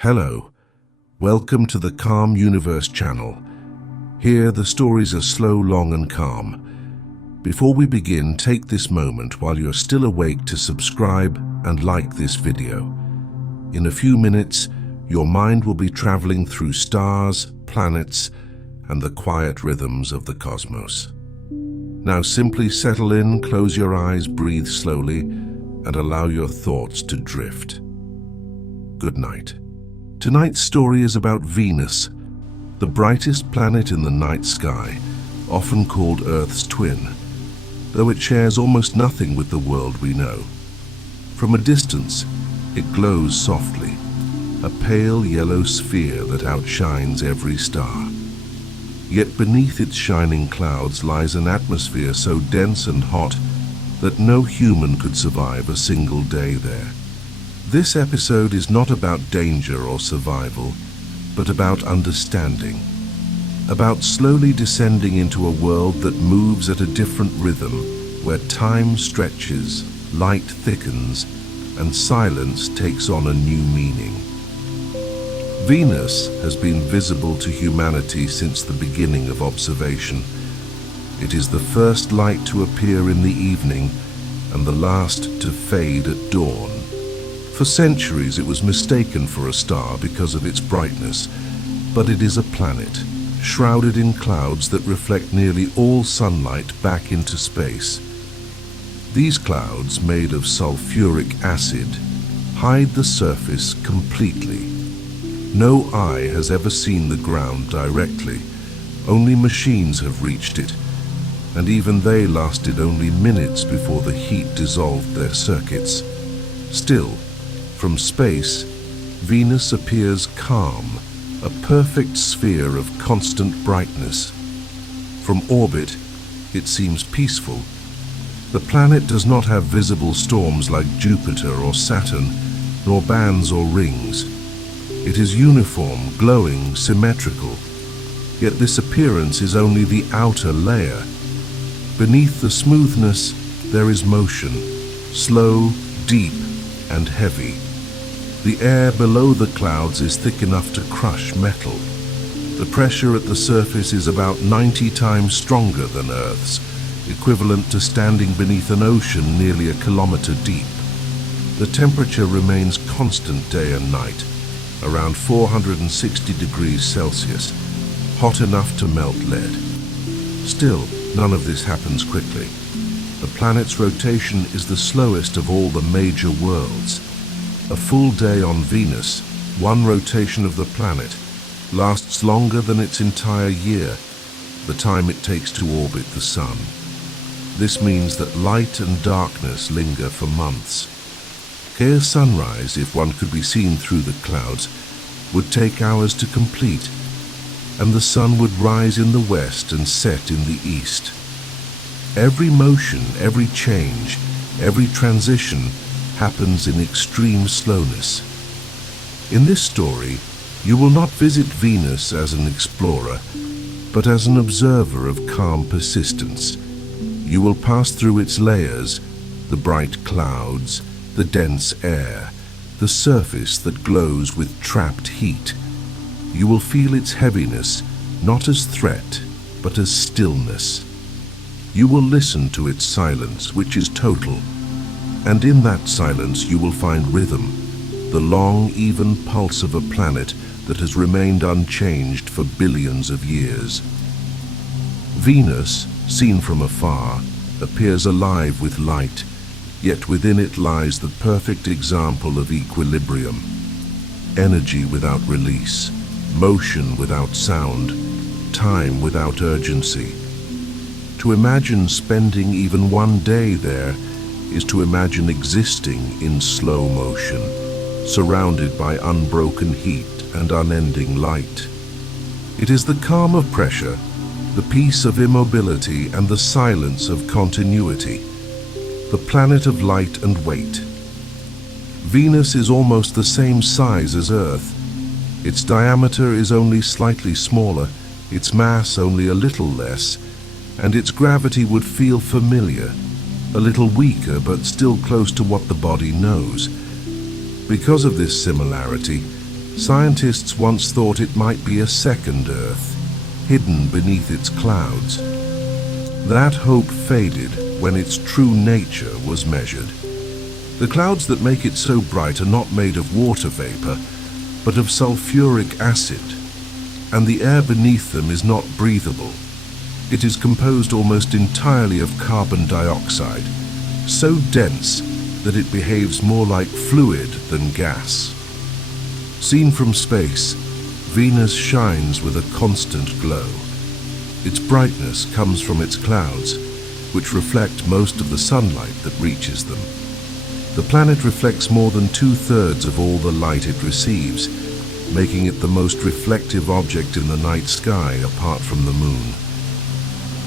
Hello, welcome to the Calm Universe channel. Here the stories are slow, long and calm. Before we begin, take this moment while you're still awake to subscribe and like this video. In a few minutes, your mind will be traveling through stars, planets, and the quiet rhythms of the cosmos. Now simply settle in, close your eyes, breathe slowly, and allow your thoughts to drift. Good night. Tonight's story is about Venus, the brightest planet in the night sky, often called Earth's twin, though it shares almost nothing with the world we know. From a distance, it glows softly, a pale yellow sphere that outshines every star. Yet beneath its shining clouds lies an atmosphere so dense and hot that no human could survive a single day there. This episode is not about danger or survival, but about understanding, about slowly descending into a world that moves at a different rhythm, where time stretches, light thickens, and silence takes on a new meaning. Venus has been visible to humanity since the beginning of observation. It is the first light to appear in the evening and the last to fade at dawn. For centuries it was mistaken for a star because of its brightness, but it is a planet, shrouded in clouds that reflect nearly all sunlight back into space. These clouds, made of sulfuric acid, hide the surface completely. No eye has ever seen the ground directly. Only machines have reached it, and even they lasted only minutes before the heat dissolved their circuits. Still, from space, Venus appears calm, a perfect sphere of constant brightness. From orbit, it seems peaceful. The planet does not have visible storms like Jupiter or Saturn, nor bands or rings. It is uniform, glowing, symmetrical. Yet this appearance is only the outer layer. Beneath the smoothness, there is motion, slow, deep, and heavy. The air below the clouds is thick enough to crush metal. The pressure at the surface is about 90 times stronger than Earth's, equivalent to standing beneath an ocean nearly a kilometer deep. The temperature remains constant day and night, around 460 degrees Celsius, hot enough to melt lead. Still, none of this happens quickly. The planet's rotation is the slowest of all the major worlds. A full day on Venus, one rotation of the planet, lasts longer than its entire year, the time it takes to orbit the Sun. This means that light and darkness linger for months. Clear sunrise, if one could be seen through the clouds, would take hours to complete, and the sun would rise in the west and set in the east. Every motion, every change, every transition happens in extreme slowness. In this story, you will not visit Venus as an explorer, but as an observer of calm persistence. You will pass through its layers, the bright clouds, the dense air, the surface that glows with trapped heat. You will feel its heaviness, not as threat, but as stillness. You will listen to its silence, which is total, and in that silence you will find rhythm, the long, even pulse of a planet that has remained unchanged for billions of years. Venus, seen from afar, appears alive with light, yet within it lies the perfect example of equilibrium. Energy without release, motion without sound, time without urgency. To imagine spending even one day there is to imagine existing in slow motion, surrounded by unbroken heat and unending light. It is the calm of pressure, the peace of immobility, and the silence of continuity, the planet of light and weight. Venus is almost the same size as Earth. Its diameter is only slightly smaller, its mass only a little less, and its gravity would feel familiar, a little weaker but still close to what the body knows. Because of this similarity, Scientists once thought it might be a second Earth, hidden beneath its clouds. That hope faded when its true nature was measured. The clouds that make it so bright are not made of water vapor, but of sulfuric acid, and the air beneath them is not breathable. It is composed almost entirely of carbon dioxide, so dense that it behaves more like fluid than gas. Seen from space, Venus shines with a constant glow. Its brightness comes from its clouds, which reflect most of the sunlight that reaches them. The planet reflects more than 2/3 of all the light it receives, making it the most reflective object in the night sky apart from the moon.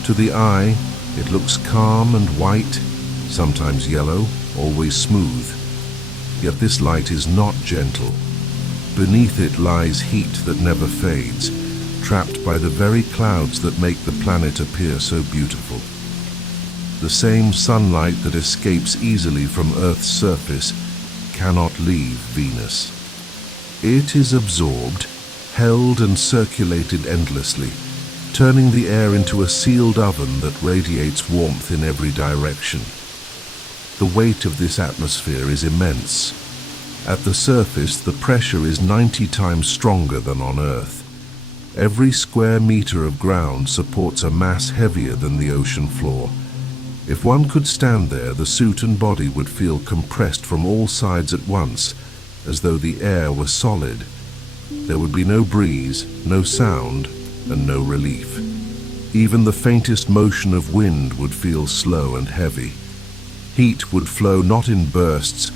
To the eye, it looks calm and white, sometimes yellow, always smooth. Yet this light is not gentle. Beneath it lies heat that never fades, trapped by the very clouds that make the planet appear so beautiful. The same sunlight that escapes easily from Earth's surface cannot leave Venus. It is absorbed, held and circulated endlessly, turning the air into a sealed oven that radiates warmth in every direction. The weight of this atmosphere is immense. At the surface, the pressure is 90 times stronger than on Earth. Every square meter of ground supports a mass heavier than the ocean floor. If one could stand there, the suit and body would feel compressed from all sides at once, as though the air were solid. There would be no breeze, no sound, and no relief. Even the faintest motion of wind would feel slow and heavy. Heat would flow not in bursts,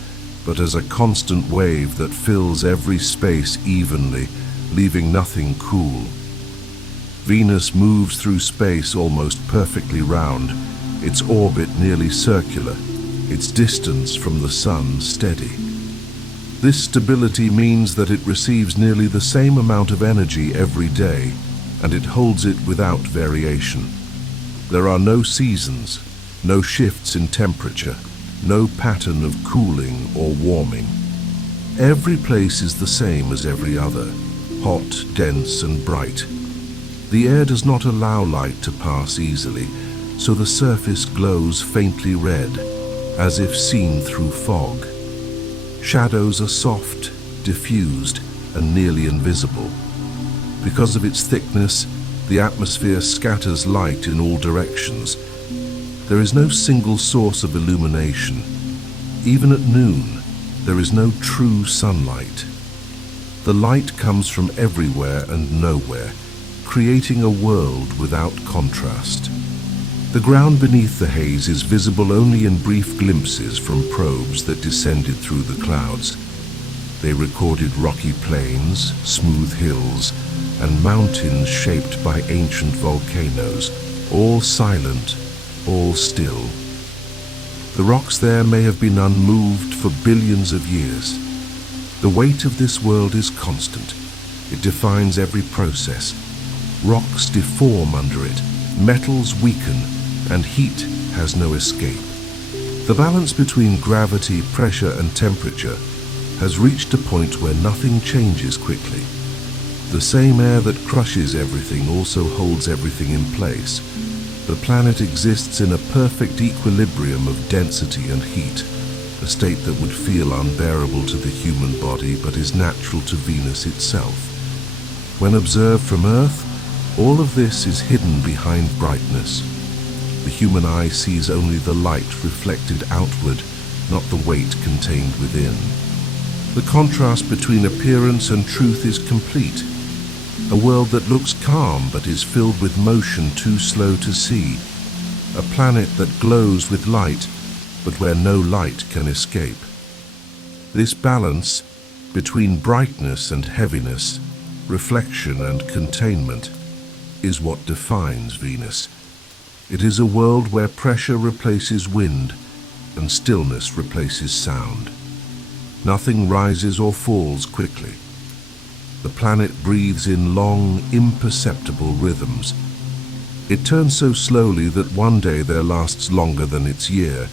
but as a constant wave that fills every space evenly, leaving nothing cool. Venus moves through space almost perfectly round, its orbit nearly circular, its distance from the Sun steady. This stability means that it receives nearly the same amount of energy every day, and it holds it without variation. There are no seasons, no shifts in temperature, no pattern of cooling or warming. Every place is the same as every other, hot, dense, and bright. The air does not allow light to pass easily, so the surface glows faintly red, as if seen through fog. Shadows are soft, diffused, and nearly invisible. Because of its thickness, the atmosphere scatters light in all directions. There is no single source of illumination. Even at noon, there is no true sunlight. The light comes from everywhere and nowhere, creating a world without contrast. The ground beneath the haze is visible only in brief glimpses from probes that descended through the clouds. They recorded rocky plains, smooth hills, and mountains shaped by ancient volcanoes, all silent, all still. The rocks there may have been unmoved for billions of years. The weight of this world is constant. It defines every process. Rocks deform under it, metals weaken, and heat has no escape. The balance between gravity, pressure, and temperature has reached a point where nothing changes quickly. The same air that crushes everything also holds everything in place. The planet exists in a perfect equilibrium of density and heat, a state that would feel unbearable to the human body but is natural to Venus itself. When observed from Earth, all of this is hidden behind brightness. The human eye sees only the light reflected outward, not the weight contained within. The contrast between appearance and truth is complete. A world that looks calm but is filled with motion too slow to see. A planet that glows with light, but where no light can escape. This balance between brightness and heaviness, reflection and containment, is what defines Venus. It is a world where pressure replaces wind and stillness replaces sound. Nothing rises or falls quickly. The planet breathes in long, imperceptible rhythms. It turns so slowly that one day there lasts longer than its year,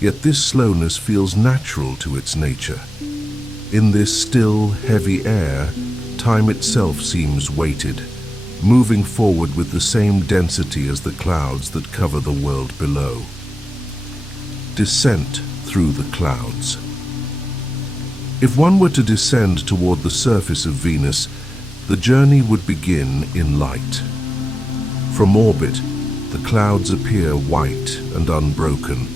yet this slowness feels natural to its nature. In this still, heavy air, time itself seems weighted, moving forward with the same density as the clouds that cover the world below. Descent through the clouds. If one were to descend toward the surface of Venus, the journey would begin in light. From orbit, the clouds appear white and unbroken,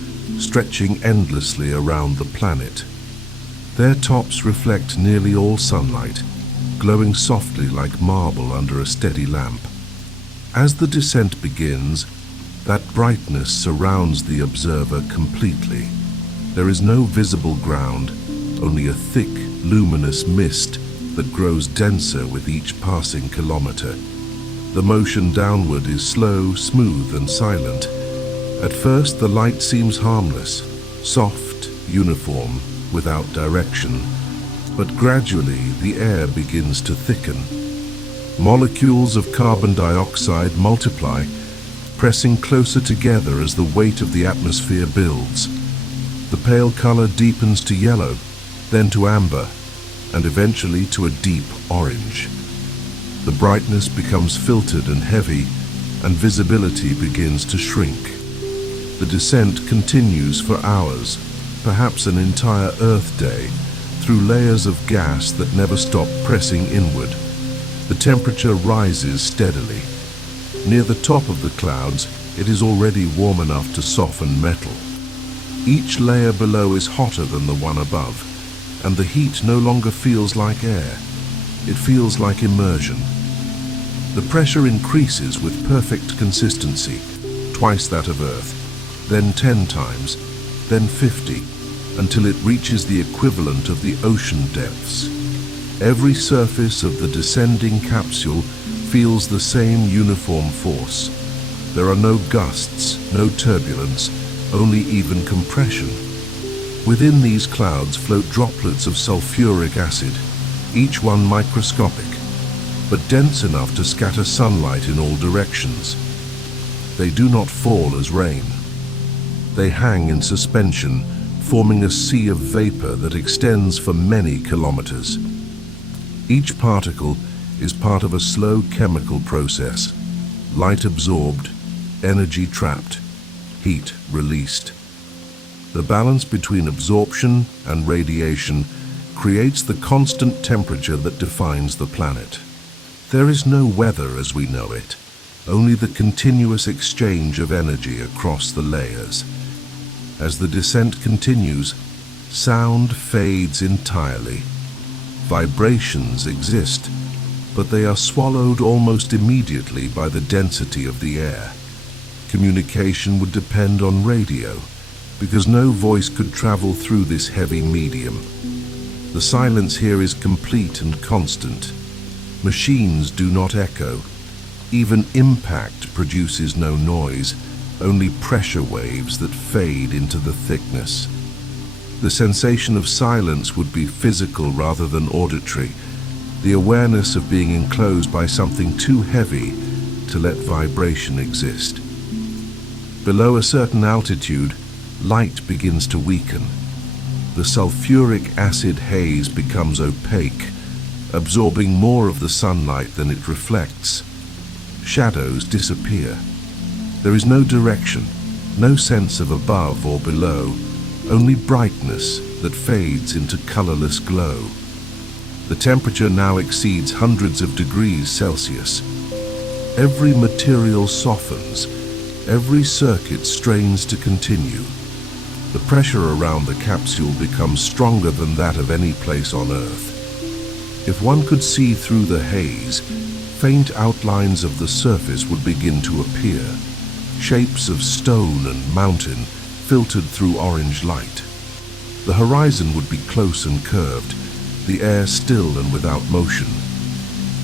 stretching endlessly around the planet. Their tops reflect nearly all sunlight, glowing softly like marble under a steady lamp. As the descent begins, that brightness surrounds the observer completely. There is no visible ground, only a thick, luminous mist that grows denser with each passing kilometer. The motion downward is slow, smooth, and silent. At first, the light seems harmless, soft, uniform, without direction, but gradually the air begins to thicken. Molecules of carbon dioxide multiply, pressing closer together as the weight of the atmosphere builds. The pale color deepens to yellow, then to amber, and eventually to a deep orange. The brightness becomes filtered and heavy, and visibility begins to shrink. The descent continues for hours, perhaps an entire Earth day, through layers of gas that never stop pressing inward. The temperature rises steadily. Near the top of the clouds, it is already warm enough to soften metal. Each layer below is hotter than the one above, and the heat no longer feels like air. It feels like immersion. The pressure increases with perfect consistency, twice that of Earth, then 10 times, then 50, until it reaches the equivalent of the ocean depths. Every surface of the descending capsule feels the same uniform force. There are no gusts, no turbulence, only even compression. Within these clouds float droplets of sulfuric acid, each one microscopic, but dense enough to scatter sunlight in all directions. They do not fall as rain. They hang in suspension, forming a sea of vapor that extends for many kilometers. Each particle is part of a slow chemical process: light absorbed, energy trapped, heat released. The balance between absorption and radiation creates the constant temperature that defines the planet. There is no weather as we know it, only the continuous exchange of energy across the layers. As the descent continues, sound fades entirely. Vibrations exist, but they are swallowed almost immediately by the density of the air. Communication would depend on radio, because no voice could travel through this heavy medium. The silence here is complete and constant. Machines do not echo. Even impact produces no noise, only pressure waves that fade into the thickness. The sensation of silence would be physical rather than auditory, the awareness of being enclosed by something too heavy to let vibration exist. Below a certain altitude, light begins to weaken. The sulfuric acid haze becomes opaque, absorbing more of the sunlight than it reflects. Shadows disappear. There is no direction, no sense of above or below, only brightness that fades into colorless glow. The temperature now exceeds hundreds of degrees Celsius. Every material softens, every circuit strains to continue. The pressure around the capsule becomes stronger than that of any place on Earth. If one could see through the haze, faint outlines of the surface would begin to appear, shapes of stone and mountain filtered through orange light. The horizon would be close and curved, the air still and without motion.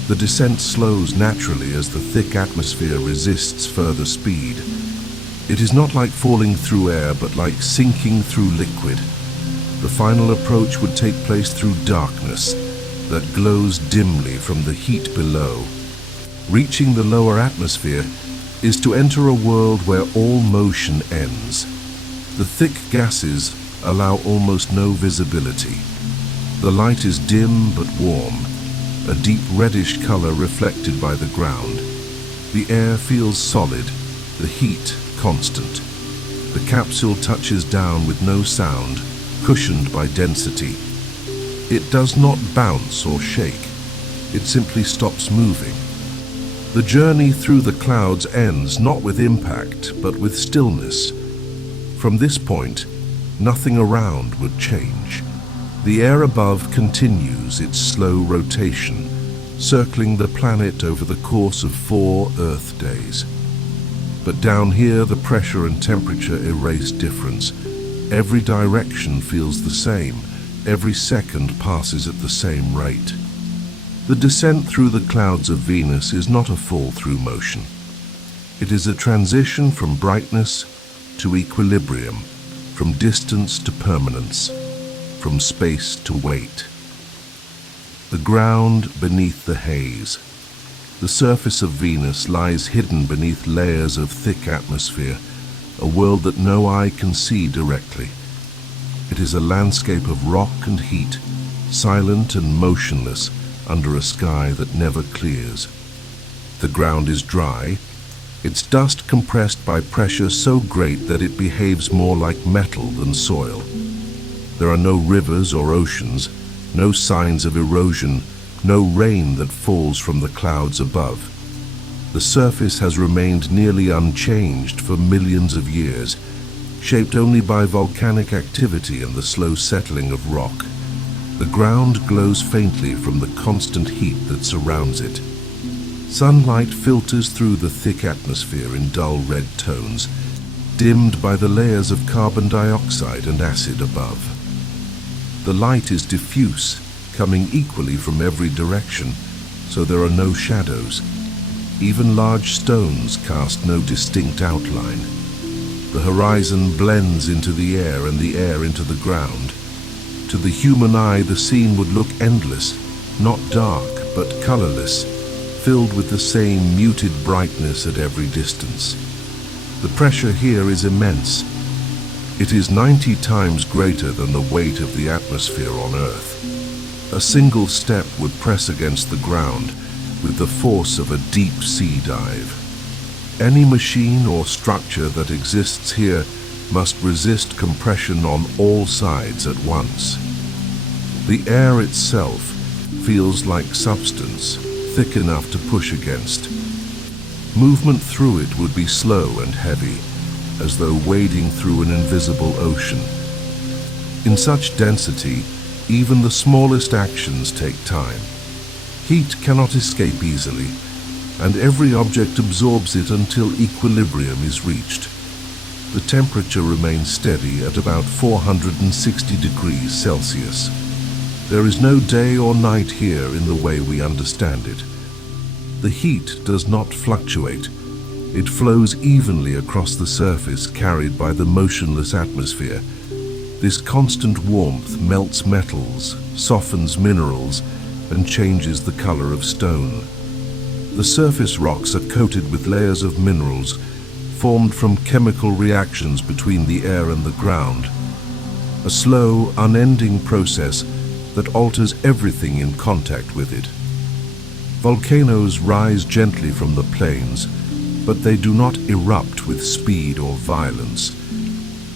The descent slows naturally as the thick atmosphere resists further speed. It is not like falling through air, but like sinking through liquid. The final approach would take place through darkness that glows dimly from the heat below. Reaching the lower atmosphere is to enter a world where all motion ends. The thick gases allow almost no visibility. The light is dim but warm, a deep reddish color reflected by the ground. The air feels solid, the heat constant. The capsule touches down with no sound, cushioned by density. It does not bounce or shake. It simply stops moving. The journey through the clouds ends not with impact, but with stillness. From this point, nothing around would change. The air above continues its slow rotation, circling the planet over the course of 4 Earth days. But down here, the pressure and temperature erase difference. Every direction feels the same. Every second passes at the same rate. The descent through the clouds of Venus is not a fall-through motion. It is a transition from brightness to equilibrium, from distance to permanence, from space to weight. The ground beneath the haze. The surface of Venus lies hidden beneath layers of thick atmosphere, a world that no eye can see directly. It is a landscape of rock and heat, silent and motionless under a sky that never clears. The ground is dry, its dust compressed by pressure so great that it behaves more like metal than soil. There are no rivers or oceans, no signs of erosion, no rain that falls from the clouds above. The surface has remained nearly unchanged for millions of years, shaped only by volcanic activity and the slow settling of rock. The ground glows faintly from the constant heat that surrounds it. Sunlight filters through the thick atmosphere in dull red tones, dimmed by the layers of carbon dioxide and acid above. The light is diffuse, coming equally from every direction, so there are no shadows. Even large stones cast no distinct outline. The horizon blends into the air and the air into the ground. To the human eye, the scene would look endless, not dark, but colorless, filled with the same muted brightness at every distance. The pressure here is immense. It is 90 times greater than the weight of the atmosphere on Earth. A single step would press against the ground with the force of a deep sea dive. Any machine or structure that exists here must resist compression on all sides at once. The air itself feels like substance, thick enough to push against. Movement through it would be slow and heavy, as though wading through an invisible ocean. In such density, even the smallest actions take time. Heat cannot escape easily, and every object absorbs it until equilibrium is reached. The temperature remains steady at about 460 degrees Celsius. There is no day or night here in the way we understand it. The heat does not fluctuate. It flows evenly across the surface carried by the motionless atmosphere. This constant warmth melts metals, softens minerals, and changes the color of stone. The surface rocks are coated with layers of minerals formed from chemical reactions between the air and the ground. A slow, unending process that alters everything in contact with it. Volcanoes rise gently from the plains, but they do not erupt with speed or violence.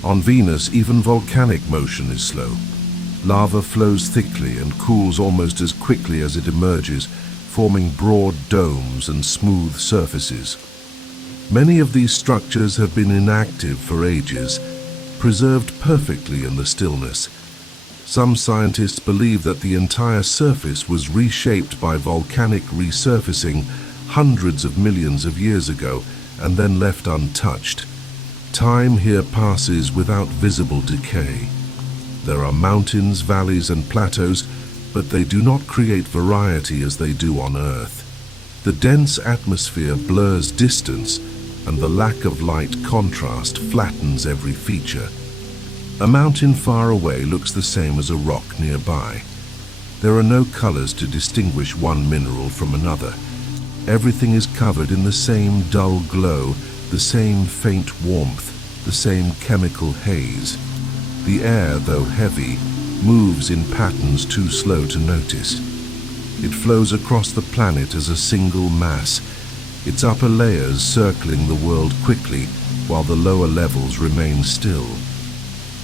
On Venus, even volcanic motion is slow. Lava flows thickly and cools almost as quickly as it emerges, forming broad domes and smooth surfaces. Many of these structures have been inactive for ages, preserved perfectly in the stillness. Some scientists believe that the entire surface was reshaped by volcanic resurfacing hundreds of millions of years ago and then left untouched. Time here passes without visible decay. There are mountains, valleys, and plateaus, but they do not create variety as they do on Earth. The dense atmosphere blurs distance, and the lack of light contrast flattens every feature. A mountain far away looks the same as a rock nearby. There are no colors to distinguish one mineral from another. Everything is covered in the same dull glow, the same faint warmth, the same chemical haze. The air, though heavy, moves in patterns too slow to notice. It flows across the planet as a single mass, its upper layers circling the world quickly while the lower levels remain still.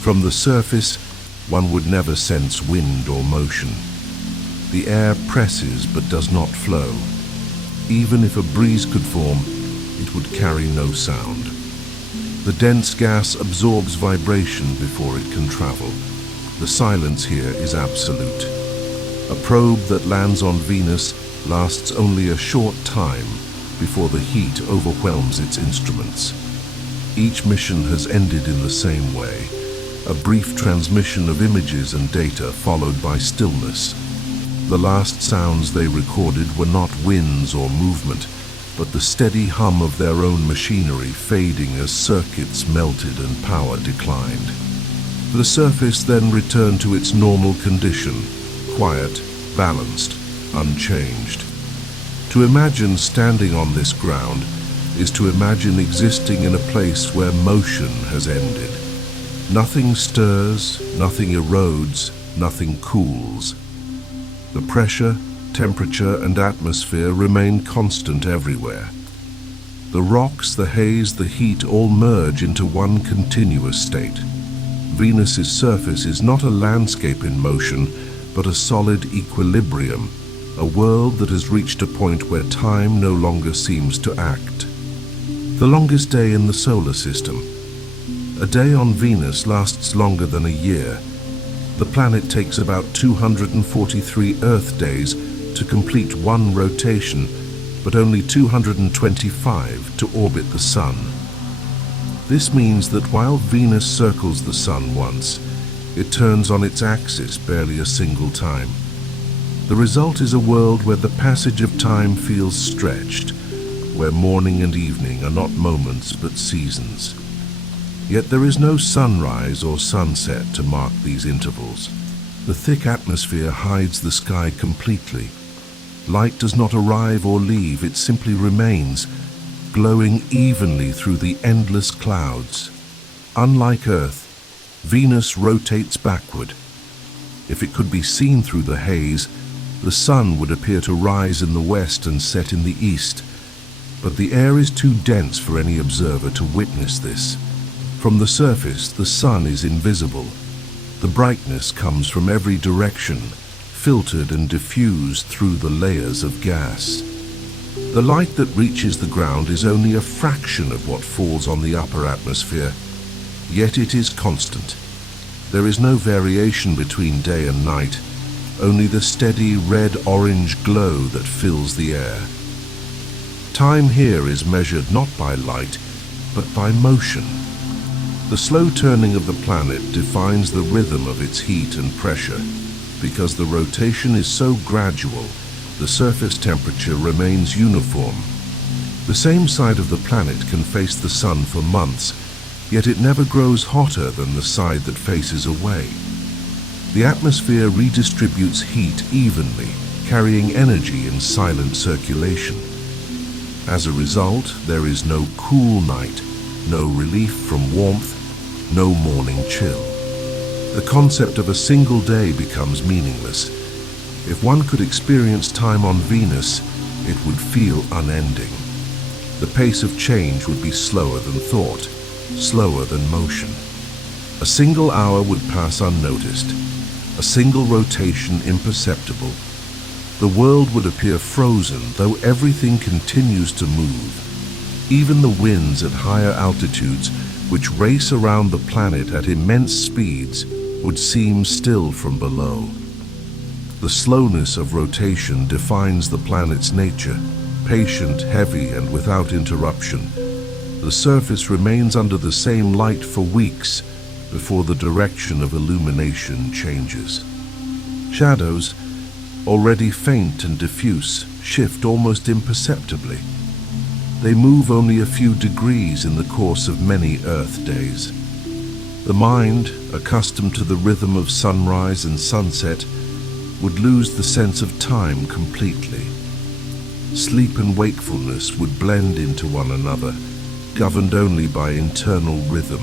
From the surface, one would never sense wind or motion. The air presses but does not flow. Even if a breeze could form, it would carry no sound. The dense gas absorbs vibration before it can travel. The silence here is absolute. A probe that lands on Venus lasts only a short time before the heat overwhelms its instruments. Each mission has ended in the same way, a brief transmission of images and data followed by stillness. The last sounds they recorded were not winds or movement, but the steady hum of their own machinery fading as circuits melted and power declined. The surface then returned to its normal condition, quiet, balanced, unchanged. To imagine standing on this ground is to imagine existing in a place where motion has ended. Nothing stirs, nothing erodes, nothing cools. The pressure, temperature, and atmosphere remain constant everywhere. The rocks, the haze, the heat all merge into one continuous state. Venus's surface is not a landscape in motion, but a solid equilibrium, a world that has reached a point where time no longer seems to act. The longest day in the solar system. A day on Venus lasts longer than a year. The planet takes about 243 Earth days to complete one rotation, but only 225 to orbit the Sun. This means that while Venus circles the Sun once, it turns on its axis barely a single time. The result is a world where the passage of time feels stretched, where morning and evening are not moments but seasons. Yet there is no sunrise or sunset to mark these intervals. The thick atmosphere hides the sky completely. Light does not arrive or leave, it simply remains, glowing evenly through the endless clouds. Unlike Earth, Venus rotates backward. If it could be seen through the haze, the sun would appear to rise in the west and set in the east. But the air is too dense for any observer to witness this. From the surface, the sun is invisible. The brightness comes from every direction, filtered and diffused through the layers of gas. The light that reaches the ground is only a fraction of what falls on the upper atmosphere, yet it is constant. There is no variation between day and night, only the steady red-orange glow that fills the air. Time here is measured not by light, but by motion. The slow turning of the planet defines the rhythm of its heat and pressure. Because the rotation is so gradual, the surface temperature remains uniform. The same side of the planet can face the sun for months, yet it never grows hotter than the side that faces away. The atmosphere redistributes heat evenly, carrying energy in silent circulation. As a result, there is no cool night, no relief from warmth, no morning chill. The concept of a single day becomes meaningless. If one could experience time on Venus, it would feel unending. The pace of change would be slower than thought, slower than motion. A single hour would pass unnoticed, a single rotation imperceptible. The world would appear frozen, though everything continues to move. Even the winds at higher altitudes, which race around the planet at immense speeds, would seem still from below. The slowness of rotation defines the planet's nature, patient, heavy, and without interruption. The surface remains under the same light for weeks before the direction of illumination changes. Shadows, already faint and diffuse, shift almost imperceptibly. They move only a few degrees in the course of many Earth days. The mind, accustomed to the rhythm of sunrise and sunset, would lose the sense of time completely. Sleep and wakefulness would blend into one another, governed only by internal rhythm.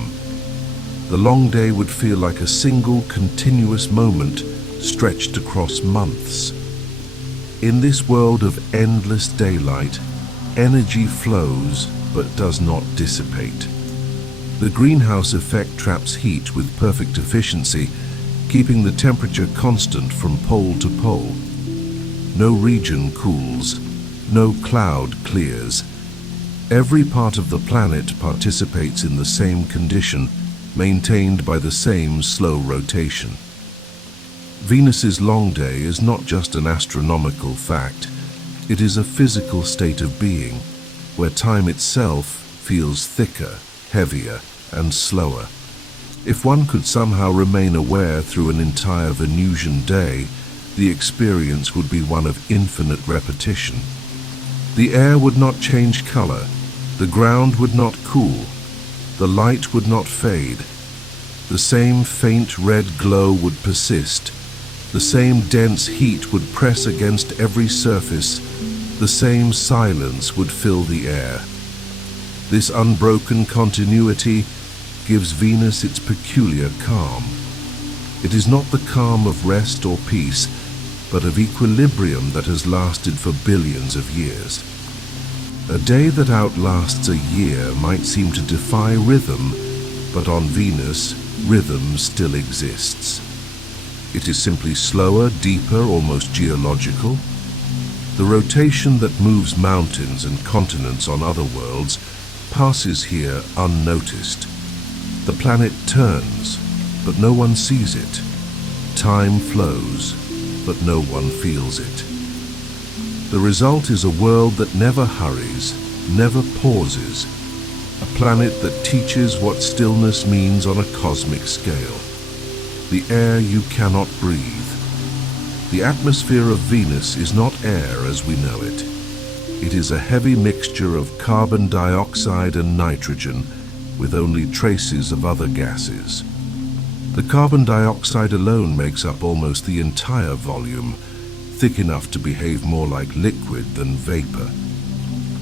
The long day would feel like a single continuous moment stretched across months. In this world of endless daylight, energy flows but does not dissipate. The greenhouse effect traps heat with perfect efficiency, keeping the temperature constant from pole to pole. No region cools, no cloud clears. Every part of the planet participates in the same condition, maintained by the same slow rotation. Venus's long day is not just an astronomical fact, it is a physical state of being, where time itself feels thicker, heavier, and slower. If one could somehow remain aware through an entire Venusian day, the experience would be one of infinite repetition. The air would not change color, the ground would not cool, the light would not fade. The same faint red glow would persist, the same dense heat would press against every surface, the same silence would fill the air. This unbroken continuity gives Venus its peculiar calm. It is not the calm of rest or peace, but of equilibrium that has lasted for billions of years. A day that outlasts a year might seem to defy rhythm, but on Venus, rhythm still exists. It is simply slower, deeper, almost geological. The rotation that moves mountains and continents on other worlds passes here unnoticed. The planet turns, but no one sees it. Time flows, but no one feels it. The result is a world that never hurries, never pauses, a planet that teaches what stillness means on a cosmic scale. The air you cannot breathe. The atmosphere of Venus is not air as we know it. It is a heavy mixture of carbon dioxide and nitrogen, with only traces of other gases. The carbon dioxide alone makes up almost the entire volume, thick enough to behave more like liquid than vapor.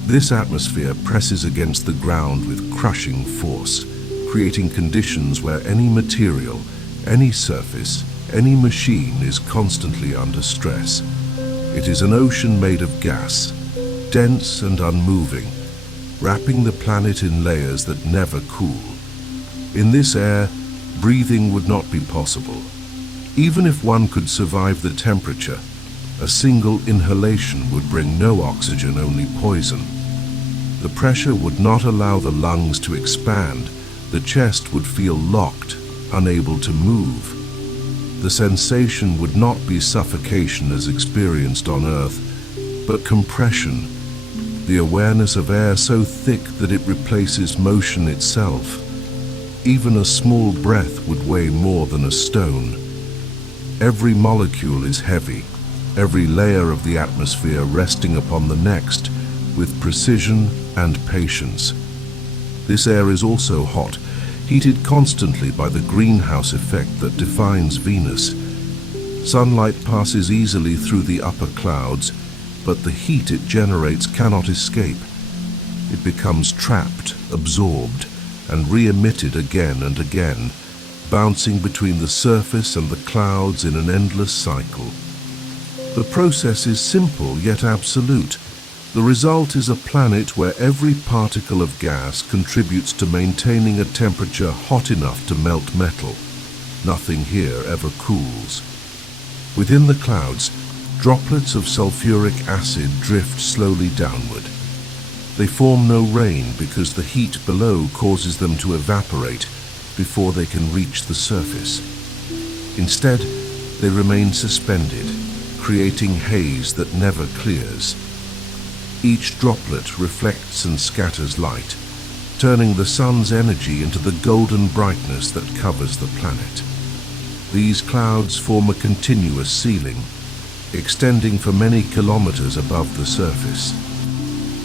This atmosphere presses against the ground with crushing force, creating conditions where any material, any surface, any machine is constantly under stress. It is an ocean made of gas, dense and unmoving, wrapping the planet in layers that never cool. In this air, breathing would not be possible. Even if one could survive the temperature, a single inhalation would bring no oxygen, only poison. The pressure would not allow the lungs to expand. The chest would feel locked, unable to move. The sensation would not be suffocation as experienced on Earth, but compression, the awareness of air so thick that it replaces motion itself. Even a small breath would weigh more than a stone. Every molecule is heavy, every layer of the atmosphere resting upon the next, with precision and patience. This air is also hot, heated constantly by the greenhouse effect that defines Venus. Sunlight passes easily through the upper clouds, but the heat it generates cannot escape. It becomes trapped, absorbed, and re-emitted again and again, bouncing between the surface and the clouds in an endless cycle. The process is simple yet absolute. The result is a planet where every particle of gas contributes to maintaining a temperature hot enough to melt metal. Nothing here ever cools. Within the clouds, droplets of sulfuric acid drift slowly downward. They form no rain because the heat below causes them to evaporate before they can reach the surface. Instead, they remain suspended, creating haze that never clears. Each droplet reflects and scatters light, turning the sun's energy into the golden brightness that covers the planet. These clouds form a continuous ceiling, extending for many kilometers above the surface.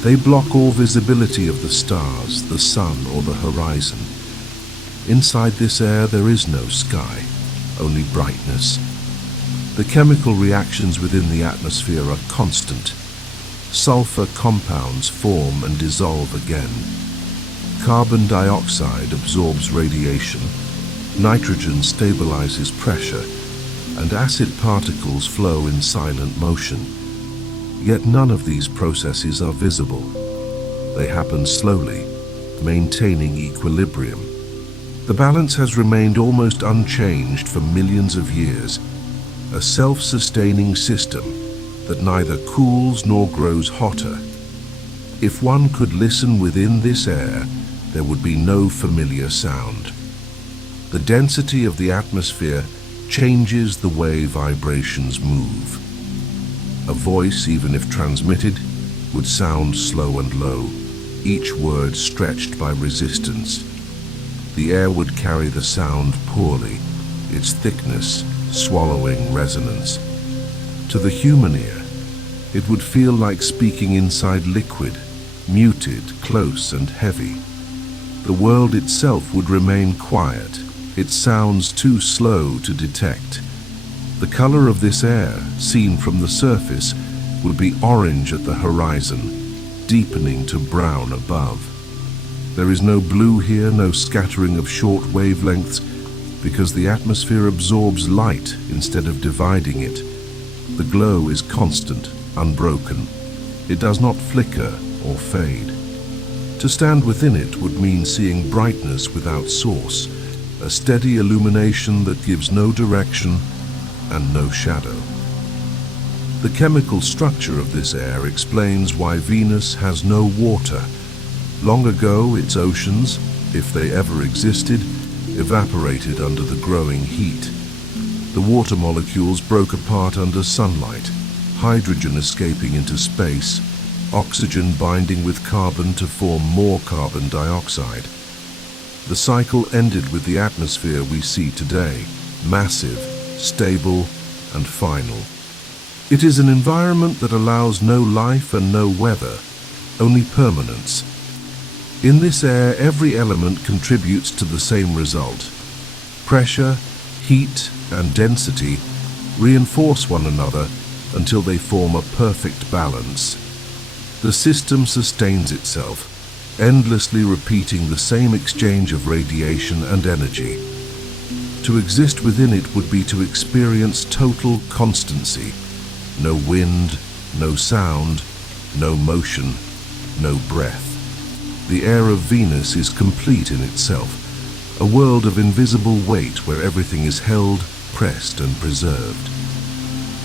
They block all visibility of the stars, the sun, or the horizon. Inside this air there is no sky, only brightness. The chemical reactions within the atmosphere are constant. Sulfur compounds form and dissolve again. Carbon dioxide absorbs radiation. Nitrogen stabilizes pressure, and acid particles flow in silent motion. Yet none of these processes are visible. They happen slowly, maintaining equilibrium. The balance has remained almost unchanged for millions of years, a self-sustaining system that neither cools nor grows hotter. If one could listen within this air, there would be no familiar sound. The density of the atmosphere changes the way vibrations move. A voice, even if transmitted, would sound slow and low, each word stretched by resistance. The air would carry the sound poorly, its thickness swallowing resonance. To the human ear, it would feel like speaking inside liquid, muted, close and heavy. The world itself would remain quiet, its sounds too slow to detect. The color of this air, seen from the surface, would be orange at the horizon, deepening to brown above. There is no blue here, no scattering of short wavelengths, because the atmosphere absorbs light instead of dividing it. The glow is constant, unbroken. It does not flicker or fade. To stand within it would mean seeing brightness without source, a steady illumination that gives no direction and no shadow. The chemical structure of this air explains why Venus has no water. Long ago, its oceans, if they ever existed, evaporated under the growing heat. The water molecules broke apart under sunlight, hydrogen escaping into space, oxygen binding with carbon to form more carbon dioxide. The cycle ended with the atmosphere we see today, massive, stable, and final. It is an environment that allows no life and no weather, only permanence. In this air, every element contributes to the same result. Pressure, heat, and density reinforce one another until they form a perfect balance. The system sustains itself, endlessly repeating the same exchange of radiation and energy. To exist within it would be to experience total constancy. No wind, no sound, no motion, no breath. The air of Venus is complete in itself, a world of invisible weight where everything is held, pressed, and preserved.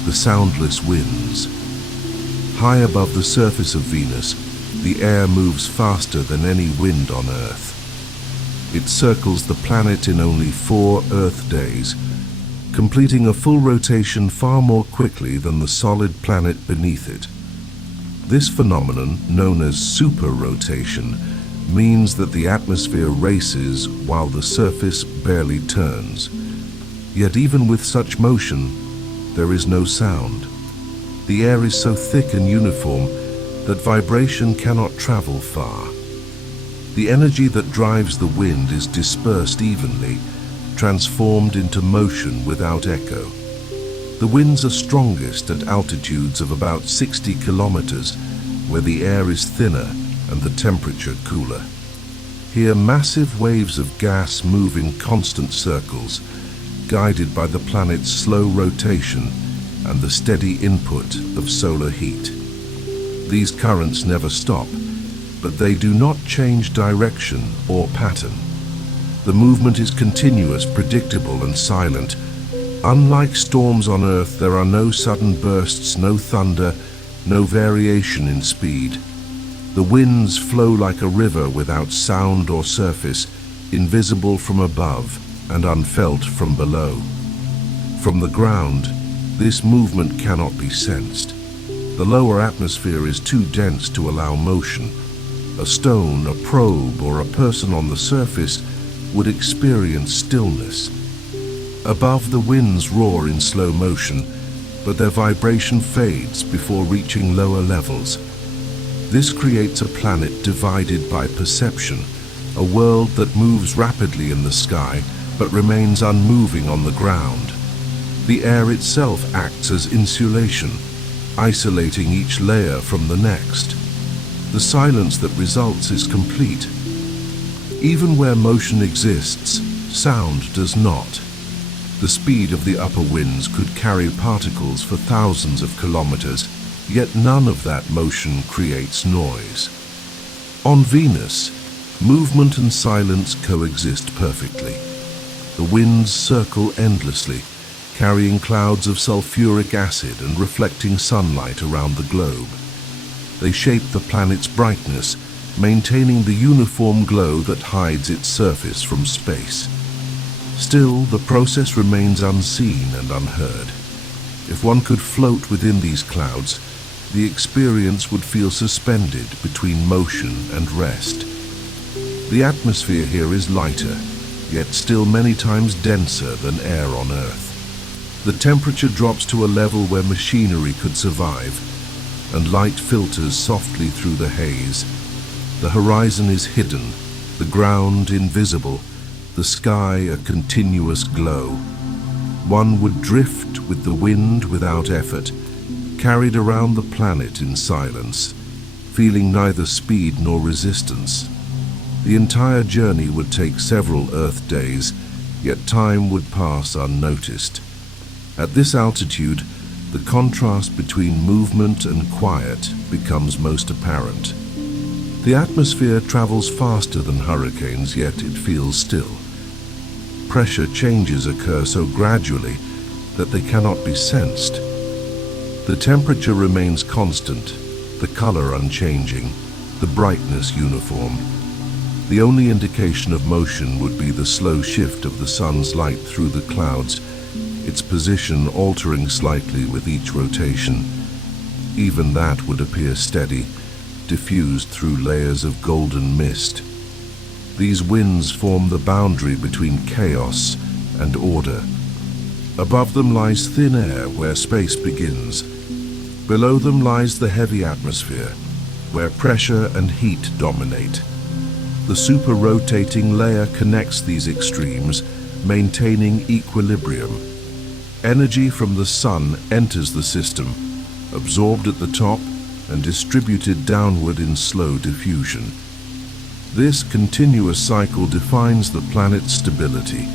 The soundless winds. High above the surface of Venus, the air moves faster than any wind on Earth. It circles the planet in only 4 Earth days, completing a full rotation far more quickly than the solid planet beneath it. This phenomenon, known as superrotation, means that the atmosphere races while the surface barely turns. Yet even with such motion, there is no sound. The air is so thick and uniform that vibration cannot travel far. The energy that drives the wind is dispersed evenly, transformed into motion without echo. The winds are strongest at altitudes of about 60 kilometers, where the air is thinner and the temperature cooler. Here, massive waves of gas move in constant circles, guided by the planet's slow rotation and the steady input of solar heat. These currents never stop, but they do not change direction or pattern. The movement is continuous, predictable, and silent. Unlike storms on Earth, there are no sudden bursts, no thunder, no variation in speed. The winds flow like a river without sound or surface, invisible from above and unfelt from below. From the ground, this movement cannot be sensed. The lower atmosphere is too dense to allow motion. A stone, a probe, or a person on the surface would experience stillness. Above, the winds roar in slow motion, but their vibration fades before reaching lower levels. This creates a planet divided by perception, a world that moves rapidly in the sky but remains unmoving on the ground. The air itself acts as insulation, isolating each layer from the next. The silence that results is complete. Even where motion exists, Sound does not. The speed of the upper winds could carry particles for thousands of kilometers, yet none of that motion creates noise. On Venus, movement and silence coexist perfectly. The winds circle endlessly, carrying clouds of sulfuric acid and reflecting sunlight around the globe. They shape the planet's brightness, maintaining the uniform glow that hides its surface from space. Still, the process remains unseen and unheard. If one could float within these clouds, the experience would feel suspended between motion and rest. The atmosphere here is lighter, yet still many times denser than air on Earth. The temperature drops to a level where machinery could survive, and light filters softly through the haze. The horizon is hidden, the ground invisible, the sky a continuous glow. One would drift with the wind without effort, carried around the planet in silence, feeling neither speed nor resistance. The entire journey would take several Earth days, yet time would pass unnoticed. At this altitude, the contrast between movement and quiet becomes most apparent. The atmosphere travels faster than hurricanes, yet it feels still. Pressure changes occur so gradually that they cannot be sensed. The temperature remains constant, the color unchanging, the brightness uniform. The only indication of motion would be the slow shift of the sun's light through the clouds, its position altering slightly with each rotation. Even that would appear steady, diffused through layers of golden mist. These winds form the boundary between chaos and order. Above them lies thin air where space begins. Below them lies the heavy atmosphere, where pressure and heat dominate. The super-rotating layer connects these extremes, maintaining equilibrium. Energy from the sun enters the system, absorbed at the top and distributed downward in slow diffusion. This continuous cycle defines the planet's stability.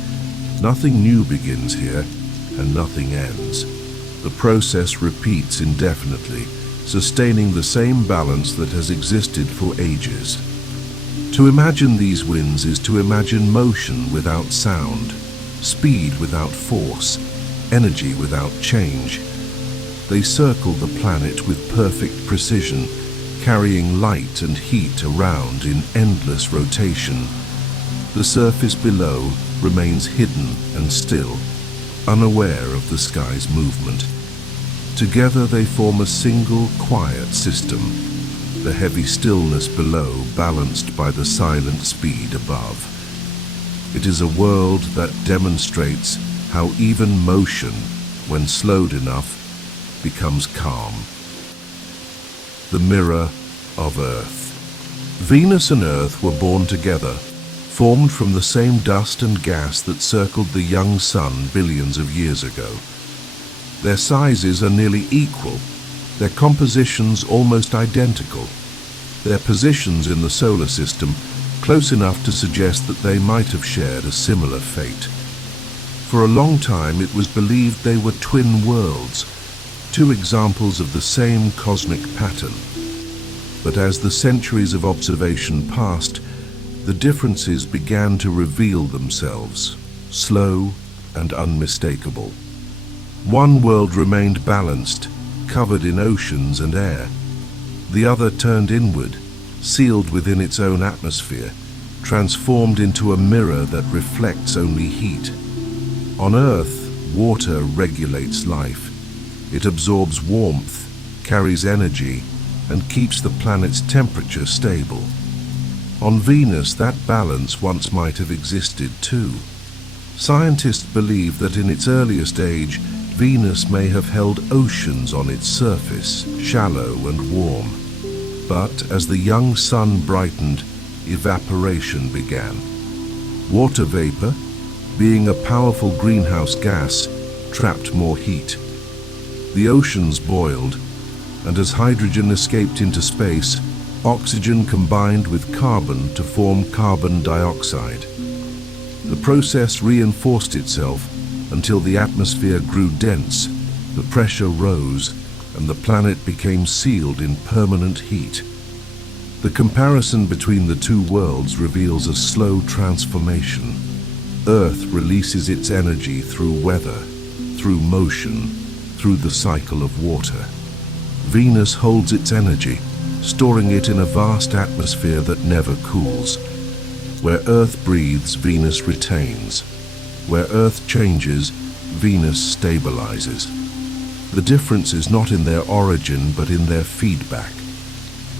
Nothing new begins here, and nothing ends. The process repeats indefinitely, sustaining the same balance that has existed for ages. To imagine these winds is to imagine motion without sound, speed without force, energy without change. They circle the planet with perfect precision, carrying light and heat around in endless rotation. The surface below remains hidden and still, unaware of the sky's movement. Together they form a single quiet system, the heavy stillness below balanced by the silent speed above. It is a world that demonstrates how even motion, when slowed enough, becomes calm. The mirror of Earth. Venus and Earth were born together, formed from the same dust and gas that circled the young sun billions of years ago. Their sizes are nearly equal, their compositions almost identical, their positions in the solar system close enough to suggest that they might have shared a similar fate. For a long time it was believed they were twin worlds, two examples of the same cosmic pattern. But as the centuries of observation passed, the differences began to reveal themselves, slow and unmistakable. One world remained balanced, covered in oceans and air. The other turned inward, sealed within its own atmosphere, transformed into a mirror that reflects only heat. On Earth, water regulates life. It absorbs warmth, carries energy, and keeps the planet's temperature stable. On Venus, that balance once might have existed too. Scientists believe that in its earliest age, Venus may have held oceans on its surface, shallow and warm. But as the young sun brightened, evaporation began. Water vapor, being a powerful greenhouse gas, trapped more heat. The oceans boiled, and as hydrogen escaped into space, oxygen combined with carbon to form carbon dioxide. The process reinforced itself until the atmosphere grew dense, the pressure rose, and the planet became sealed in permanent heat. The comparison between the two worlds reveals a slow transformation. Earth releases its energy through weather, through motion, through the cycle of water. Venus holds its energy, storing it in a vast atmosphere that never cools. Where Earth breathes, Venus retains. Where Earth changes, Venus stabilizes. The difference is not in their origin, but in their feedback.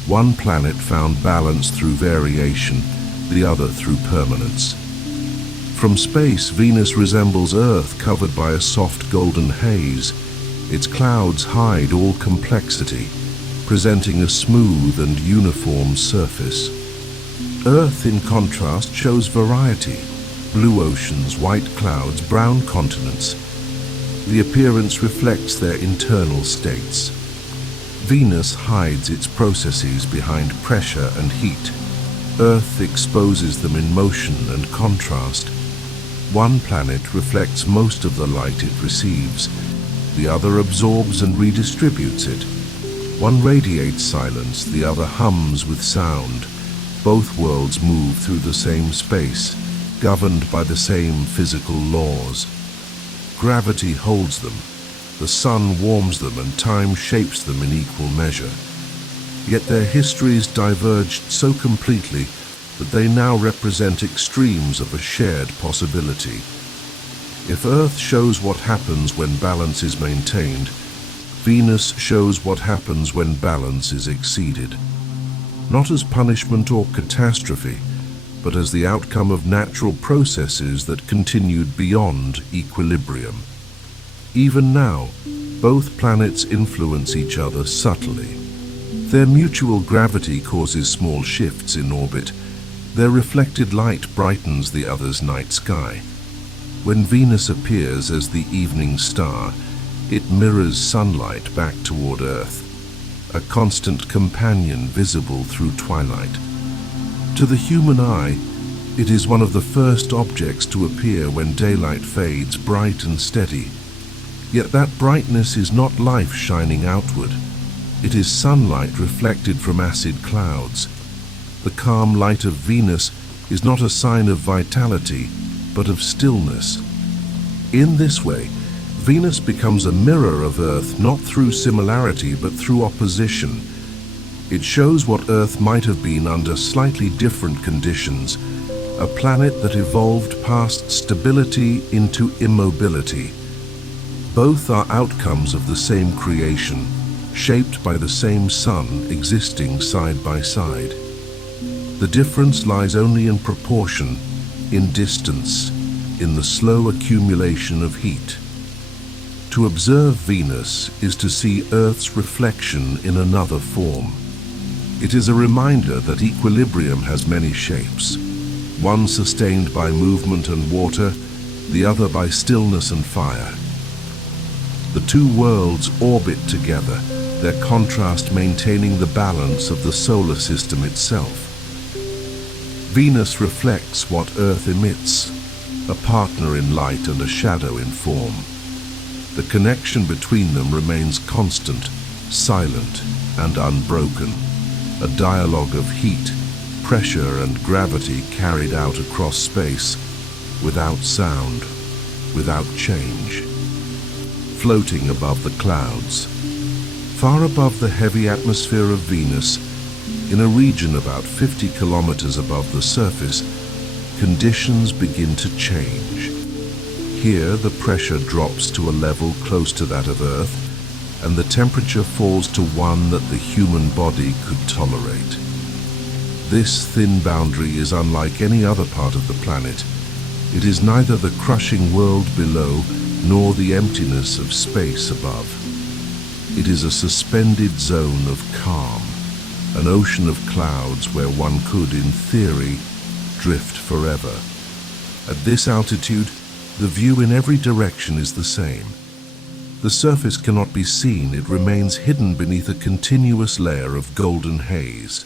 One planet found balance through variation, the other through permanence. From space, Venus resembles Earth, covered by a soft golden haze. Its clouds hide all complexity, presenting a smooth and uniform surface. Earth, in contrast, shows variety: blue oceans, white clouds, brown continents. The appearance reflects their internal states. Venus hides its processes behind pressure and heat. Earth exposes them in motion and contrast. One planet reflects most of the light it receives. The other absorbs and redistributes it. One radiates silence, the other hums with sound. Both worlds move through the same space, governed by the same physical laws. Gravity holds them, the sun warms them, and time shapes them in equal measure. Yet their histories diverged so completely that they now represent extremes of a shared possibility. If Earth shows what happens when balance is maintained, Venus shows what happens when balance is exceeded. Not as punishment or catastrophe, but as the outcome of natural processes that continued beyond equilibrium. Even now, both planets influence each other subtly. Their mutual gravity causes small shifts in orbit. Their reflected light brightens the other's night sky. When Venus appears as the evening star, it mirrors sunlight back toward Earth, a constant companion visible through twilight. To the human eye, it is one of the first objects to appear when daylight fades, bright and steady. Yet that brightness is not life shining outward. It is sunlight reflected from acid clouds. The calm light of Venus is not a sign of vitality, but of stillness. In this way, Venus becomes a mirror of Earth, not through similarity, but through opposition. It shows what Earth might have been under slightly different conditions, a planet that evolved past stability into immobility. Both are outcomes of the same creation, shaped by the same sun, existing side by side. The difference lies only in proportion, in distance, in the slow accumulation of heat. To observe Venus is to see Earth's reflection in another form. It is a reminder that equilibrium has many shapes, one sustained by movement and water, the other by stillness and fire. The two worlds orbit together, their contrast maintaining the balance of the solar system itself. Venus reflects what Earth emits, a partner in light and a shadow in form. The connection between them remains constant, silent, and unbroken, a dialogue of heat, pressure, and gravity carried out across space, without sound, without change. Floating above the clouds, far above the heavy atmosphere of Venus, in a region about 50 kilometers above the surface, conditions begin to change. Here, the pressure drops to a level close to that of Earth, and the temperature falls to one that the human body could tolerate. This thin boundary is unlike any other part of the planet. It is neither the crushing world below nor the emptiness of space above. It is a suspended zone of calm, an ocean of clouds where one could, in theory, drift forever. At this altitude, the view in every direction is the same. The surface cannot be seen, it remains hidden beneath a continuous layer of golden haze.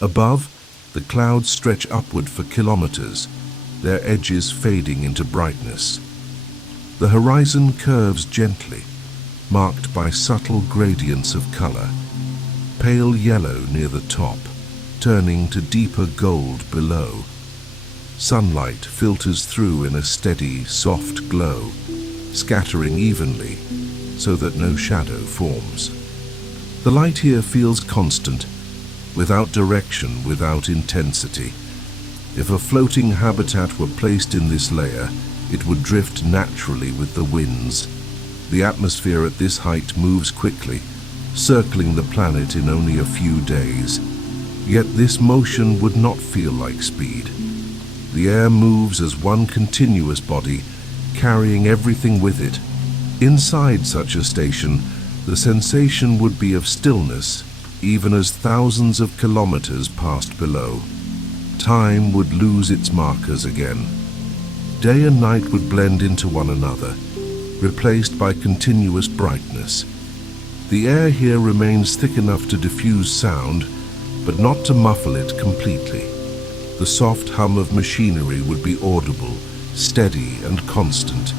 Above, the clouds stretch upward for kilometers, their edges fading into brightness. The horizon curves gently, marked by subtle gradients of color, pale yellow near the top, turning to deeper gold below. Sunlight filters through in a steady, soft glow, scattering evenly so that no shadow forms. The light here feels constant, without direction, without intensity. If a floating habitat were placed in this layer, it would drift naturally with the winds. The atmosphere at this height moves quickly, circling the planet in only a few days. Yet this motion would not feel like speed. The air moves as one continuous body, carrying everything with it. Inside such a station, the sensation would be of stillness, even as thousands of kilometers passed below. Time would lose its markers again. Day and night would blend into one another, replaced by continuous brightness. The air here remains thick enough to diffuse sound, but not to muffle it completely. The soft hum of machinery would be audible, steady and constant,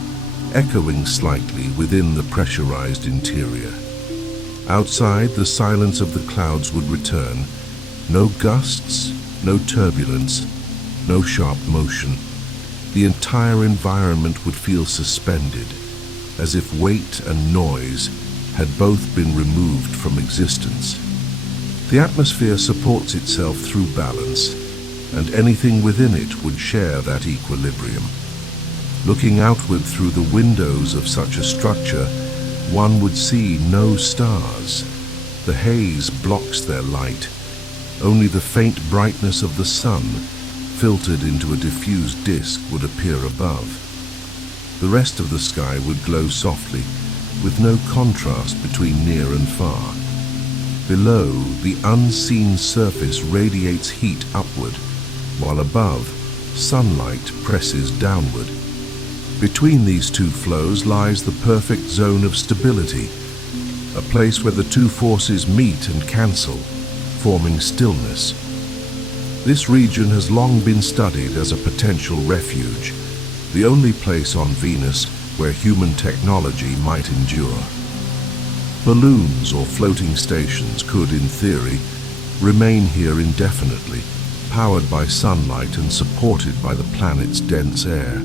echoing slightly within the pressurized interior. Outside, the silence of the clouds would return. No gusts, no turbulence, no sharp motion. The entire environment would feel suspended, as if weight and noise had both been removed from existence. The atmosphere supports itself through balance, and anything within it would share that equilibrium. Looking outward through the windows of such a structure, one would see no stars. The haze blocks their light. Only the faint brightness of the sun, filtered into a diffused disk, would appear above. The rest of the sky would glow softly, with no contrast between near and far. Below, the unseen surface radiates heat upward, while above, sunlight presses downward. Between these two flows lies the perfect zone of stability, a place where the two forces meet and cancel, forming stillness. This region has long been studied as a potential refuge, the only place on Venus where human technology might endure. Balloons or floating stations could, in theory, remain here indefinitely, powered by sunlight and supported by the planet's dense air.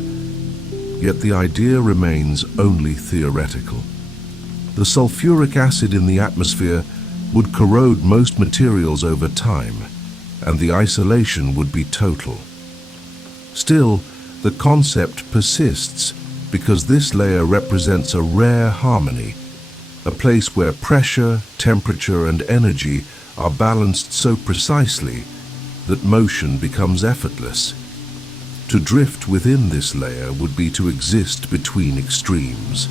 Yet the idea remains only theoretical. The sulfuric acid in the atmosphere would corrode most materials over time, and the isolation would be total. Still, the concept persists because this layer represents a rare harmony, a place where pressure, temperature, and energy are balanced so precisely that motion becomes effortless. To drift within this layer would be to exist between extremes.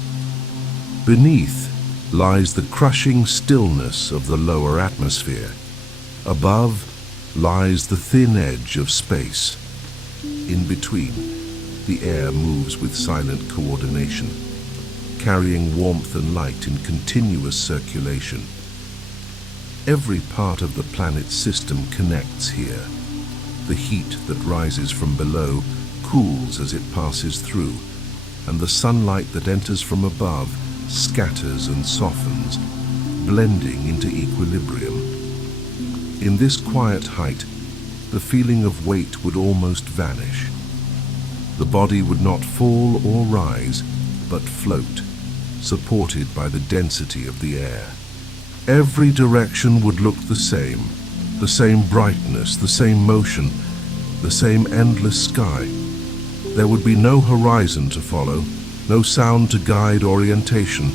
Beneath lies the crushing stillness of the lower atmosphere. Above lies the thin edge of space. In between, the air moves with silent coordination, carrying warmth and light in continuous circulation. Every part of the planet's system connects here. The heat that rises from below cools as it passes through, and the sunlight that enters from above scatters and softens, blending into equilibrium. In this quiet height, the feeling of weight would almost vanish. The body would not fall or rise, but float, supported by the density of the air. Every direction would look the same brightness, the same motion, the same endless sky. There would be no horizon to follow, no sound to guide orientation,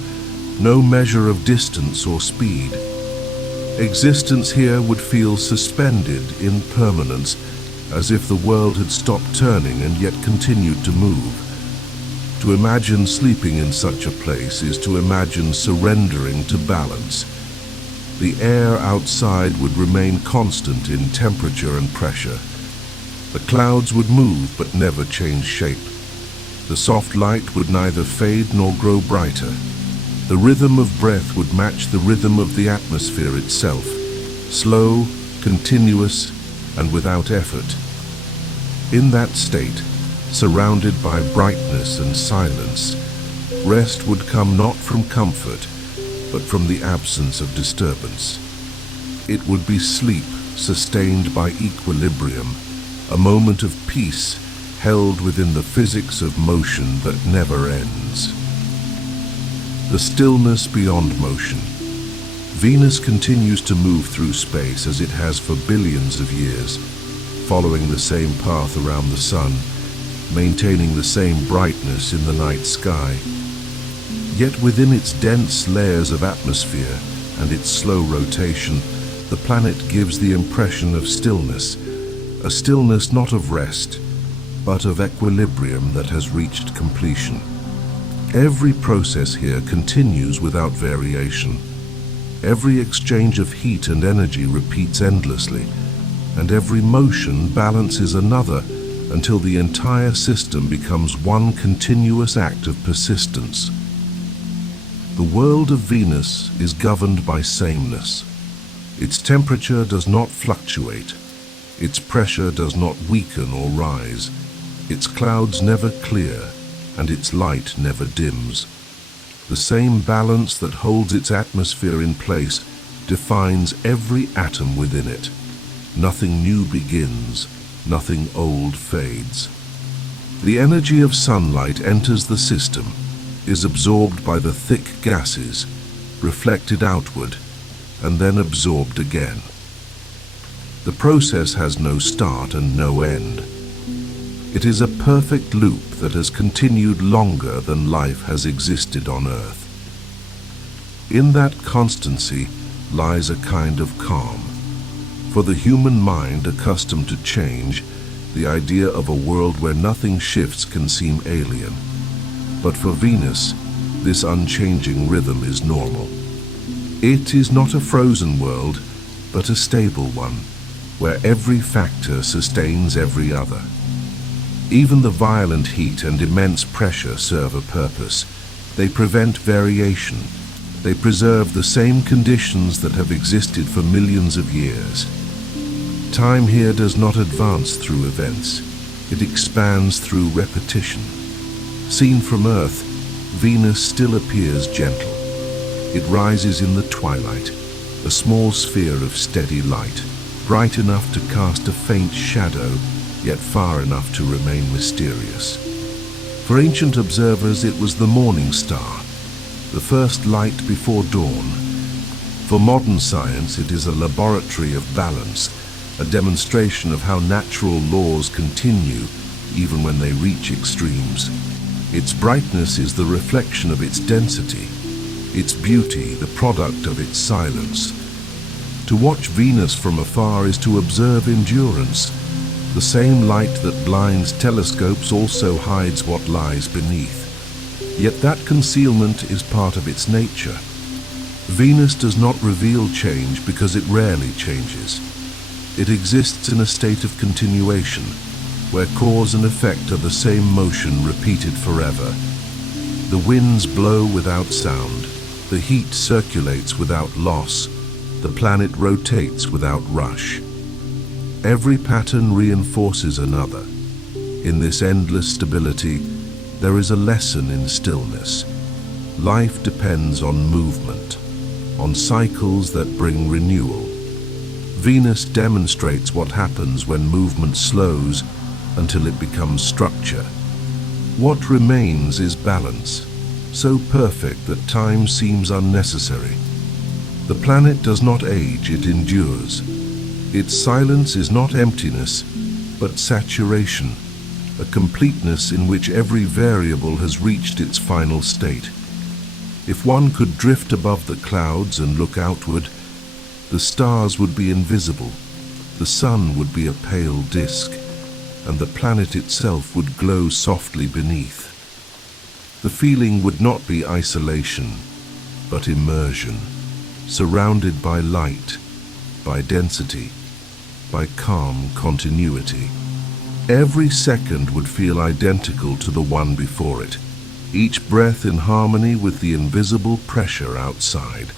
no measure of distance or speed. Existence here would feel suspended in permanence, as if the world had stopped turning and yet continued to move. To imagine sleeping in such a place is to imagine surrendering to balance. The air outside would remain constant in temperature and pressure. The clouds would move but never change shape. The soft light would neither fade nor grow brighter. The rhythm of breath would match the rhythm of the atmosphere itself, slow, continuous, and without effort. In that state, surrounded by brightness and silence, rest would come not from comfort, but from the absence of disturbance. It would be sleep sustained by equilibrium, a moment of peace held within the physics of motion that never ends. The stillness beyond motion. Venus continues to move through space as it has for billions of years, following the same path around the sun, maintaining the same brightness in the night sky. Yet within its dense layers of atmosphere and its slow rotation, the planet gives the impression of stillness, a stillness not of rest, but of equilibrium that has reached completion. Every process here continues without variation. Every exchange of heat and energy repeats endlessly, and every motion balances another until the entire system becomes one continuous act of persistence. The world of Venus is governed by sameness. Its temperature does not fluctuate. Its pressure does not weaken or rise. Its clouds never clear, and its light never dims. The same balance that holds its atmosphere in place defines every atom within it. Nothing new begins, nothing old fades. The energy of sunlight enters the system, is absorbed by the thick gases, reflected outward, and then absorbed again. The process has no start and no end. It is a perfect loop that has continued longer than life has existed on Earth. In that constancy lies a kind of calm. For the human mind accustomed to change, the idea of a world where nothing shifts can seem alien. But for Venus, this unchanging rhythm is normal. It is not a frozen world, but a stable one, where every factor sustains every other. Even the violent heat and immense pressure serve a purpose. They prevent variation. They preserve the same conditions that have existed for millions of years. Time here does not advance through events. It expands through repetition. Seen from Earth, Venus still appears gentle. It rises in the twilight, a small sphere of steady light, bright enough to cast a faint shadow, yet far enough to remain mysterious. For ancient observers, it was the morning star, the first light before dawn. For modern science, it is a laboratory of balance, a demonstration of how natural laws continue even when they reach extremes. Its brightness is the reflection of its density, its beauty the product of its silence. To watch Venus from afar is to observe endurance. The same light that blinds telescopes also hides what lies beneath. Yet that concealment is part of its nature. Venus does not reveal change because it rarely changes. It exists in a state of continuation, where cause and effect are the same motion repeated forever. The winds blow without sound, the heat circulates without loss, the planet rotates without rush. Every pattern reinforces another. In this endless stability, there is a lesson in stillness. Life depends on movement, on cycles that bring renewal. Venus demonstrates what happens when movement slows until it becomes structure. What remains is balance, so perfect that time seems unnecessary. The planet does not age, it endures. Its silence is not emptiness, but saturation, a completeness in which every variable has reached its final state. If one could drift above the clouds and look outward, the stars would be invisible, the sun would be a pale disk, and the planet itself would glow softly beneath. The feeling would not be isolation, but immersion, surrounded by light, by density, by calm continuity. Every second would feel identical to the one before it, each breath in harmony with the invisible pressure outside.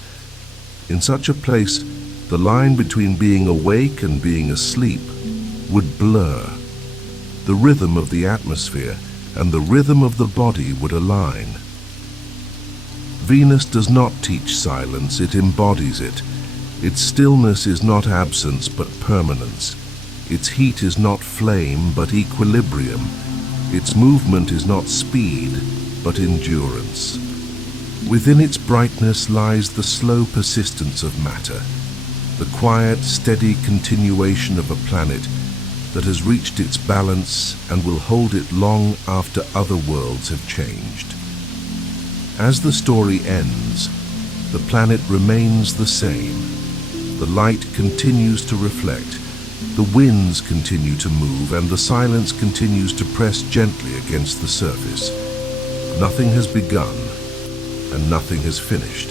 In such a place, the line between being awake and being asleep would blur. the rhythm of the atmosphere and the rhythm of the body would align. Venus does not teach silence, it embodies it. Its stillness is not absence but permanence. Its heat is not flame but equilibrium. Its movement is not speed but endurance. Within its brightness lies the slow persistence of matter, the quiet, steady continuation of a planet that has reached its balance and will hold it long after other worlds have changed. As the story ends, the planet remains the same. The light continues to reflect, the winds continue to move, and the silence continues to press gently against the surface. Nothing has begun, and nothing has finished.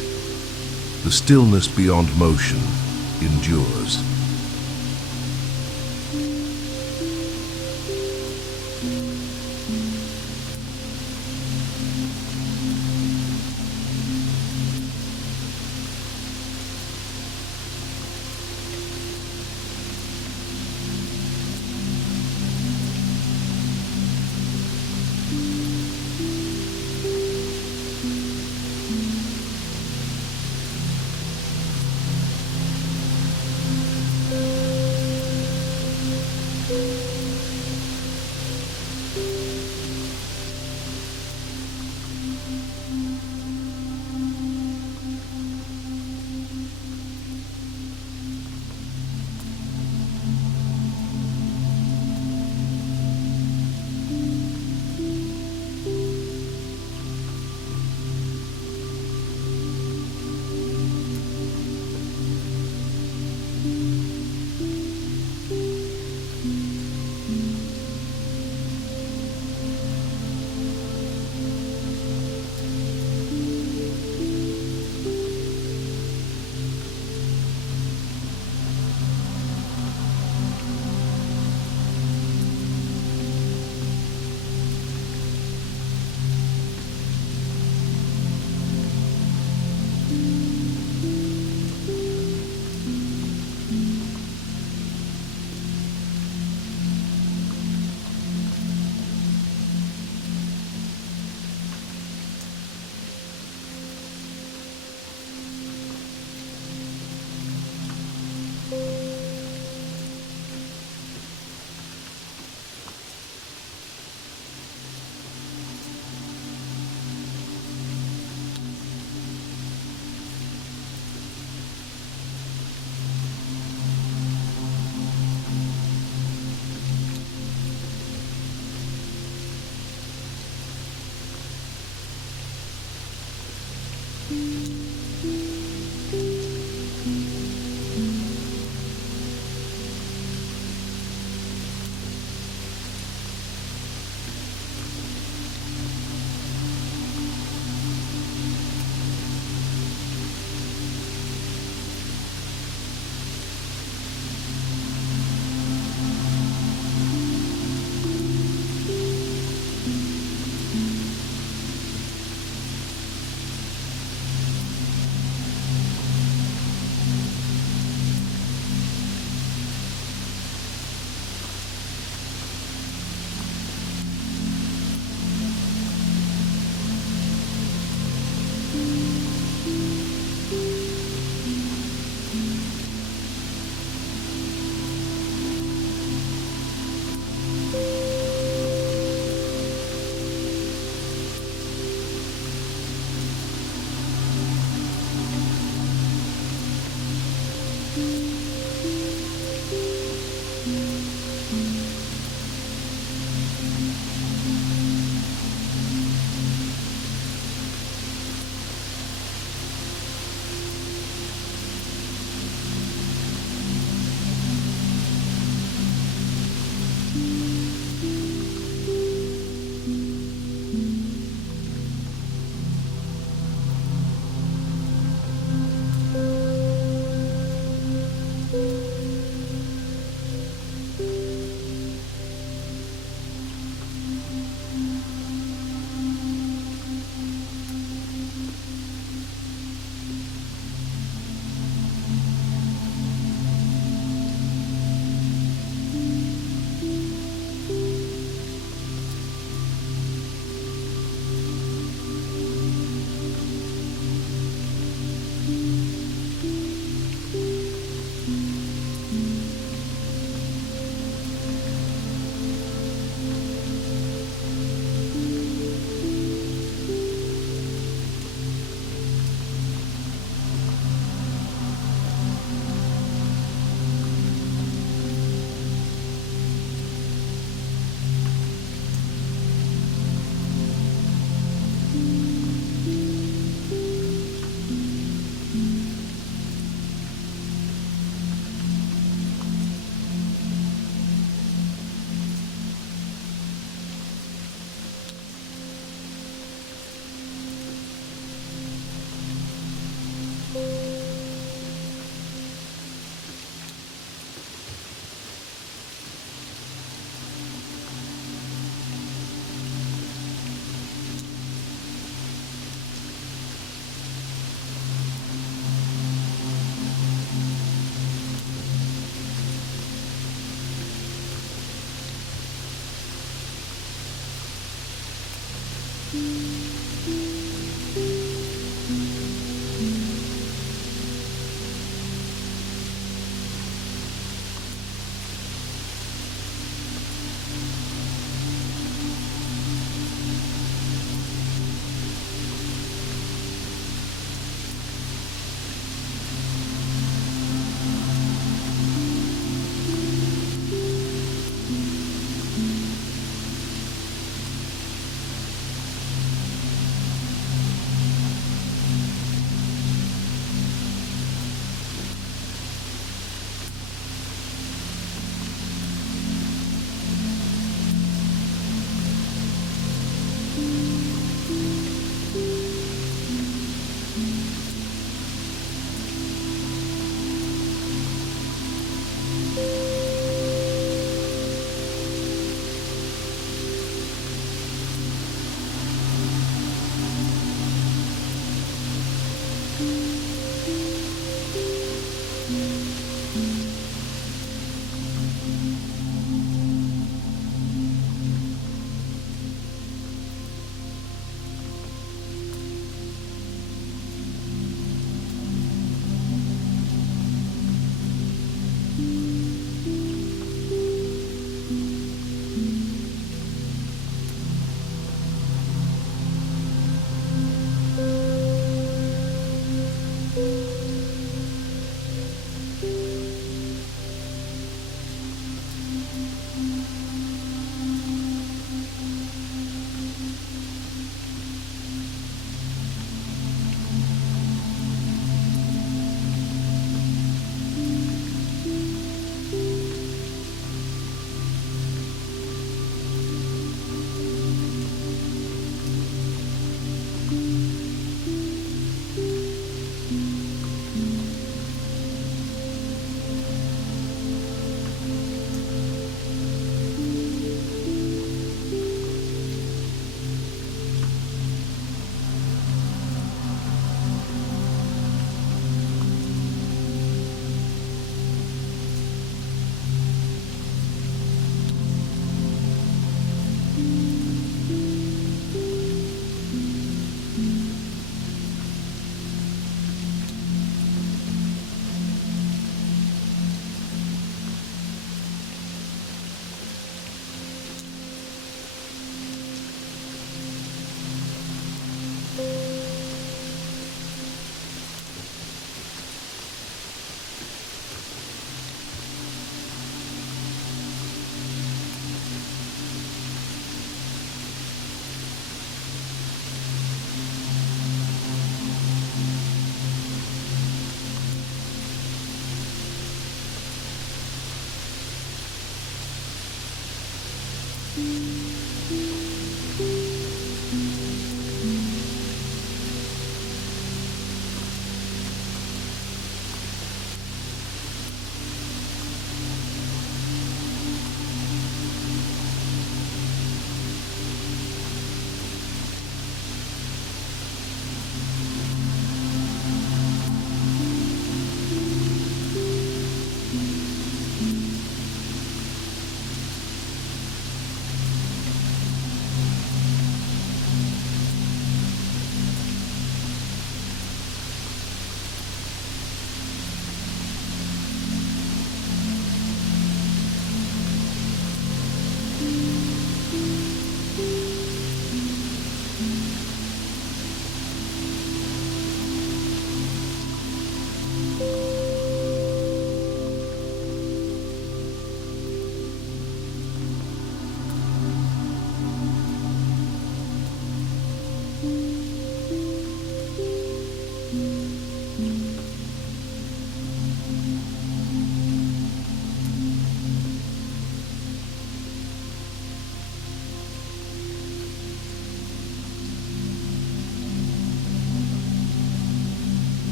The stillness beyond motion endures.